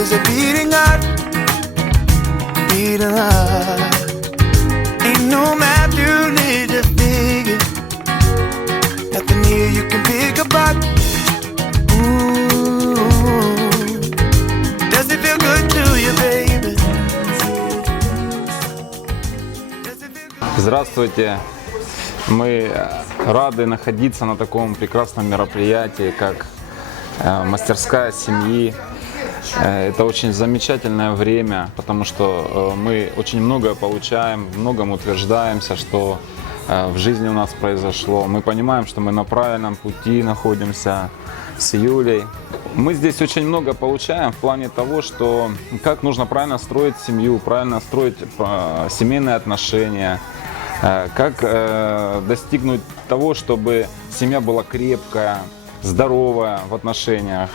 is a beating heart, beating heart. Ain't no math you need to figure, nothing here you can pick apart. Ooh, does it feel good to you, baby? Does it feel good? Здравствуйте! Мы рады находиться на таком прекрасном мероприятии, как мастерская семьи. Это очень замечательное время, потому что мы очень многое получаем, в многом утверждаемся, что в жизни у нас произошло. Мы понимаем, что мы на правильном пути находимся с Юлей. Мы здесь очень много получаем в плане того, что как нужно правильно строить семью, правильно строить семейные отношения, как достигнуть того, чтобы семья была крепкая, здоровая в отношениях.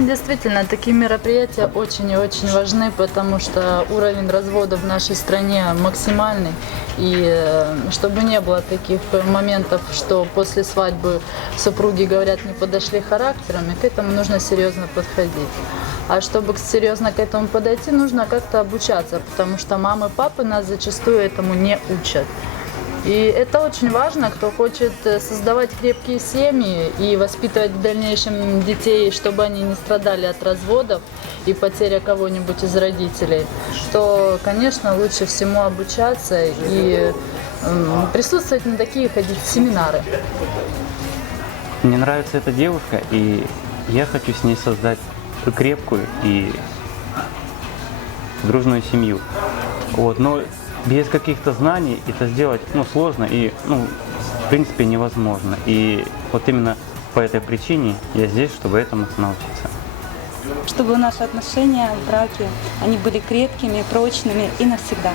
Действительно, такие мероприятия очень и очень важны, потому что уровень развода в нашей стране максимальный. И чтобы не было таких моментов, что после свадьбы супруги, говорят, не подошли характерами, к этому нужно серьезно подходить. А чтобы серьезно к этому подойти, нужно как-то обучаться, потому что мамы и папы нас зачастую этому не учат. И это очень важно, кто хочет создавать крепкие семьи и воспитывать в дальнейшем детей, чтобы они не страдали от разводов и потери кого-нибудь из родителей, то, конечно, лучше всему обучаться и присутствовать на такие, ходить семинары. Мне нравится эта девушка, и я хочу с ней создать крепкую и дружную семью. Вот, но без каких-то знаний это сделать сложно и в принципе невозможно. И вот именно по этой причине я здесь, чтобы этому научиться. Чтобы наши отношения в браке, они были крепкими, прочными и навсегда.